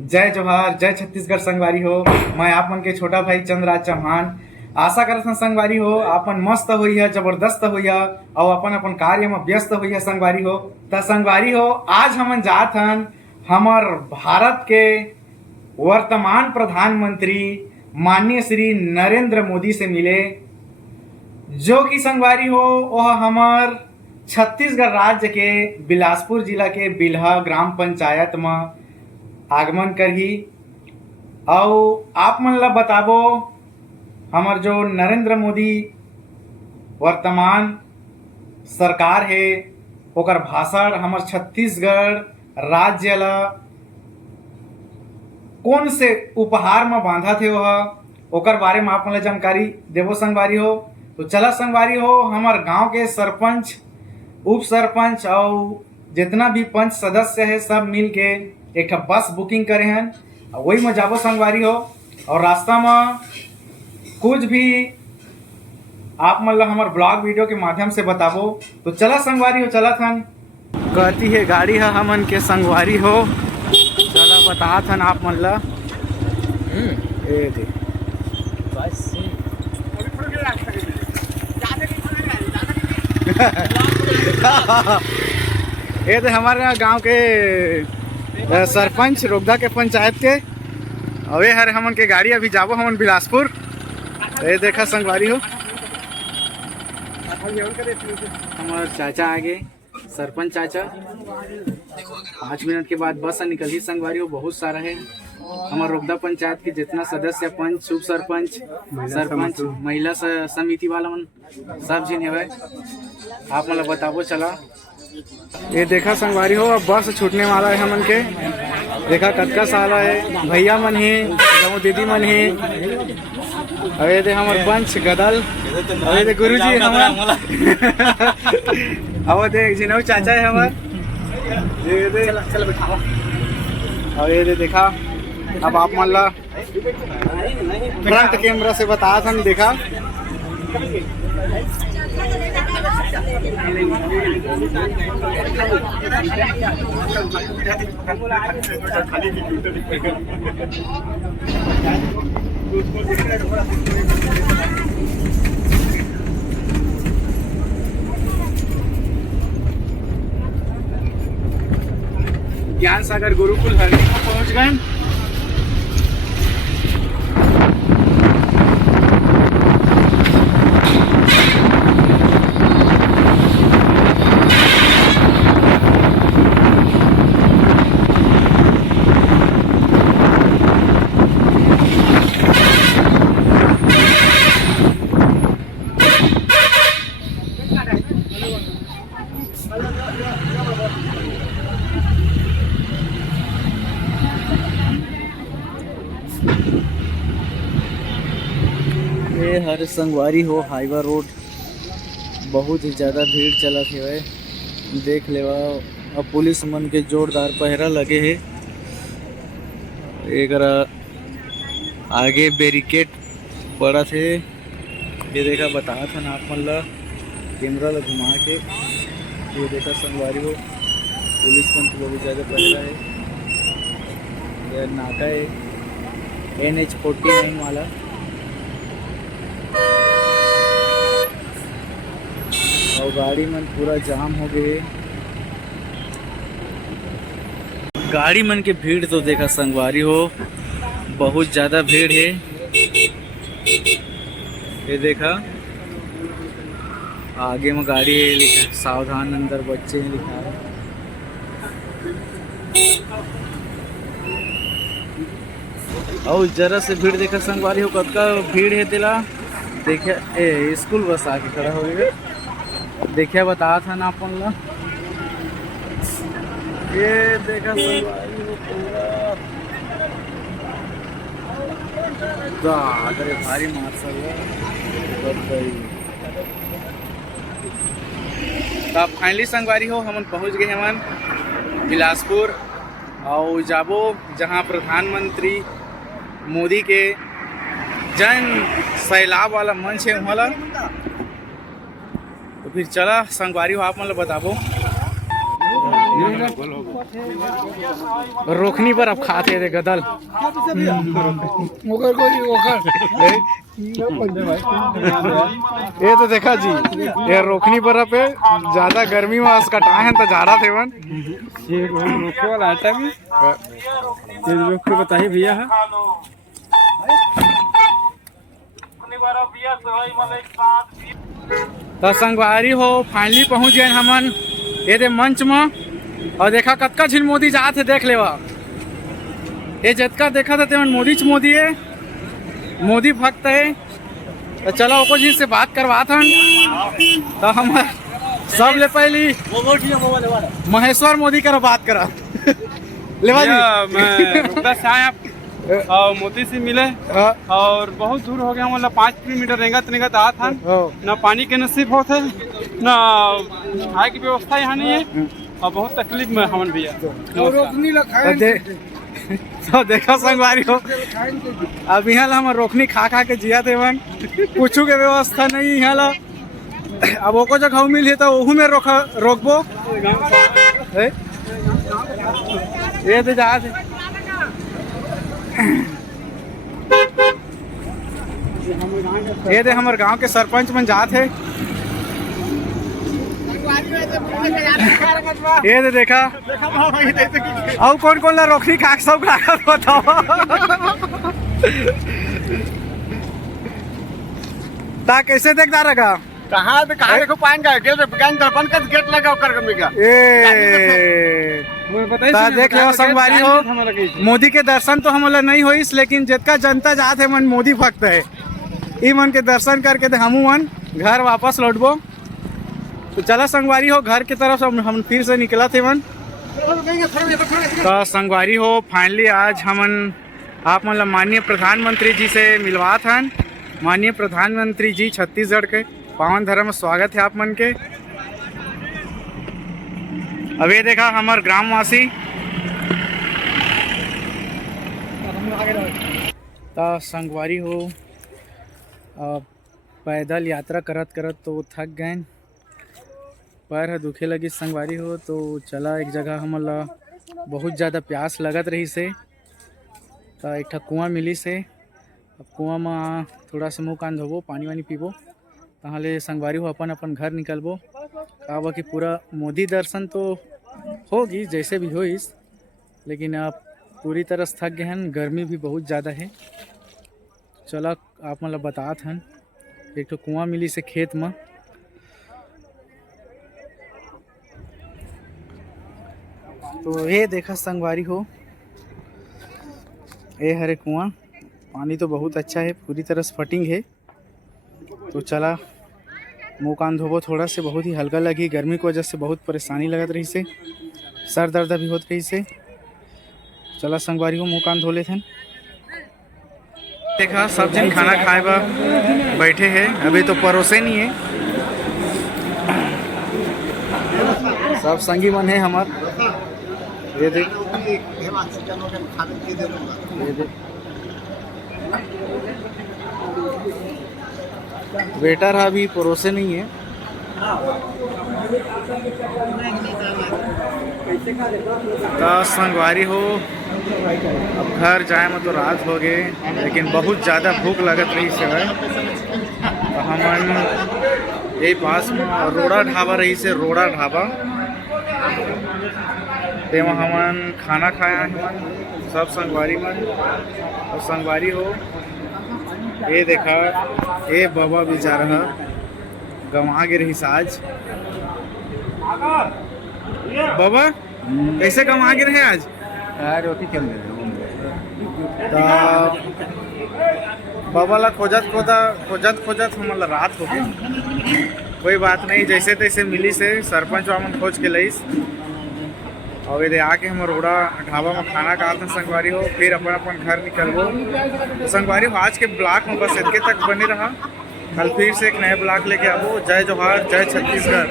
जय जोहार, जय छत्तीसगढ़ संगवारी हो। मैं आप मन के छोटा भाई चंद्रराज चौहान आशा करत हूं संगवारी हो अपन मस्त हुई है, जबरदस्त हुई है और अपन अपन कार्य में व्यस्त हुई है संगवारी हो। त संगवारी हो आज हमन जात हन हमार भारत के वर्तमान प्रधानमंत्री माननीय श्री नरेंद्र मोदी से मिले, जो कि संगवारी हो वह हमार छत्तीसगढ़ राज्य के बिलासपुर जिला के बिल्हा ग्राम पंचायत में आगमन करही। और आप मन ला बताबो हमार जो नरेंद्र मोदी वर्तमान सरकार है ओकर भाषण हमार छत्तीसगढ़ राज्य ला कौन से उपहार में बांधा थे वह ओकर बारे में आप मन ला जानकारी देवो संगवारी हो। तो चला संगवारी हो हमार गांव के सरपंच, उप सरपंच और जितना भी पंच सदस्य है सब मिल के एक बस बुकिंग करे हैं, वही में जाबो संगवारी हो। और रास्ता में कुछ भी आप मतलब हमार ब्लॉग वीडियो के माध्यम से बताबो। तो चला संगवारी हो, चला थन कहती है गाड़ी है हमन के संगवारी हो, चला बता थन आप मन ला। ये तो हमारे गांव के सरपंच रोगदा के पंचायत के अवे हर हमन के गाड़ी अभी जाबो हमन बिलासपुर। ये देखा संगवारी हो हमारे चाचा आगे सरपंच चाचा 5 मिनट के बाद बस निकली संगवारी हो। बहुत सारा है हमारे रोगदा पंचायत के जितना सदस्य, पंच, उप सरपंच, सरपंच, महिला समिति वाला मन सब जिन है आप मतलब बताबो। चला ये देखा संगवारी हो अब बस छूटने वाला है हमन के। देखा कतका साला है भैया मन ही दीदी मन ही। अरे दे हमार पंच गदल, अरे दे गुरुजी हमार अब दे जिनऊ चाचा है हमार। ये दे चल बैठाओ। और ये दे देखा अब आप मन ला फ्रंट कैमरा से बता हम देखा। ज्ञान सागर गुरुकुल हरणी में पहुंच गए। ये हर संगवारी हो हाईवा रोड बहुत ही ज़्यादा भीड़ चलत है, देख लेवा। अब पुलिस मन के जोरदार पहरा लगे है। एक आगे बैरिकेड पड़ा थे, ये देखा बता था ना आप मन ला कैमरा ला घुमा के। ये देखा संगवारी हो पुलिस मन को बहुत ज़्यादा पहरा है। यह नाका है NH-49 वाला। और गाड़ी मन पूरा जाम हो गए। गाड़ी मन के भीड़ तो देखा संगवारी हो बहुत ज़्यादा भीड़ है। ये देखा आगे में गाड़ी है, लिखा सावधान अंदर बच्चे हैं लिखा है। और जरा से भीड़ देखा संगवारी हो कतका भीड़ है तेला। देखिए स्कूल बस आके खड़ा हो गया। देखिए बता था ना अपन ला। ये देखा संगवारी हो पूरा अरे भारी माशाल्लाह। तो आप फाइनली संगवारी हो हमन पहुंच गए हमन बिलासपुर और जाबो जहां प्रधानमंत्री मोदी के जन सैलाब वाला मंच है वहाँ ला। तो फिर चला संगवारी हो आप मतलब बताबो। रोखनी पर अब खाते थे गदल। ये तो देखा जी, ये रोखनी पर पे ज्यादा गर्मी में उसका टाइम तो जा रहा थे वन ये रोके वाला आटा भी ये रोक के बताइए भैया है। तो संगवारी हो फाइनली पहुंच गए हमन ये दे मंच में। और देखा कतका झिन मोदी जात है, देख लेवा ये जतका देखा था तेमन मोदी है, मोदी भक्त है। तो चलो ओको जी से बात करवात हन। तो हम सब ले पहली महेश्वर मोदी कर बात करा लेवा जी। मैं रुपदा से आया और मोदी से मिले और बहुत दूर हो गया, मतलब 5 किलोमीटर रेंगत आया था। ना पानी के नसीब होते ना खाए की व्यवस्था यहाँ नहीं है और बहुत तकलीफ में हमन भैया। तो देखा संगवारी हो अब यहाँ ला हम रोकनी खा के जिया थे वन कुछ के व्यवस्था नहीं यहाँ ला। अब ओको जगह मिली तो ओहू में रोकबो ये तो जा ये दे हमारे गांव के सरपंच मन जात है। ये दे देखा और कौन ला रोकनी खा सब खा बताओ। ता कैसे देखता रहा कहाँ देखो पाएंगे गेट लगा कर देख लो संगवारी हो मोदी के दर्शन तो हमला नहीं होई, लेकिन जितना जनता जात है मन मोदी भक्त है ई मन के दर्शन करके तो हम मन घर वापस लौटबो। तो चला संगवारी हो घर की तरफ हम फिर से निकला थे मन। तो संगवारी हो फाइनली आज हमन आप मतलब माननीय प्रधानमंत्री जी से मिलवा था। माननीय प्रधानमंत्री जी छत्तीसगढ़ के पावन धर्म में स्वागत है आप मन के। अब ये देखा हमार ग्रामवासी तो संगवारी हो पैदल यात्रा करत तो थक गए, पैर दुखे लगी संगवारी हो। तो चला एक जगह हमला बहुत ज़्यादा प्यास लगत रही से तो एक कुआं मिली से। अब कुआं में थोड़ा सा मुँह कान धोबो पानी वानी पीबो तहाँ संगवारी हो अपन घर निकलबो। कहा कि पूरा मोदी दर्शन तो होगी जैसे भी हो इस, लेकिन आप पूरी तरह थक गए हैं, गर्मी भी बहुत ज़्यादा है। चला आप मतलब बतात हन एक तो कुआं मिली से खेत में। तो ये देखा संगवारी हो ये हरे कुआं, पानी तो बहुत अच्छा है, पूरी तरह से फटिंग है। तो चला मुँह कान धोबो थोड़ा से, बहुत ही हल्का लगी, गर्मी की वजह से बहुत परेशानी लगत रही से, सर दर्द भी होत रही से। चला संगवारी हो मुँह कान धो लेते हैं। देखा सब जन खाना खाए बा बैठे हैं, अभी तो परोसे नहीं है, सब संगी मन है हमार। ये देख वेटर अभी परोसे नहीं है। तो संगवारी हो अब घर जाए में तो रात हो गए, लेकिन बहुत ज़्यादा भूख लगत रही से है। तो हमन यही पास में रोड़ा ढाबा रही से, रोड़ा ढाबा ते में हमन खाना खाया हमन सब संगवारी में। और संगवारी हो ये देखा ये बाबा बेचारा गंवा गे रही आज। बाबा कैसे गंवा गे रहे आज? रोटी चल रही बाबा ला खोजत हमला रात हो गई। कोई बात नहीं, जैसे तैसे मिली से सरपंच वामन खोज के लईस और ये आके हम रोड़ा ढाबा में खाना खाते संगवारी हो, फिर अपन घर निकलबो। संगवारी हो आज के ब्लॉक में बस इतने तक बने रहा, कल फिर से एक नए ब्लॉक लेके आबो। जय जोहार, जय छत्तीसगढ़।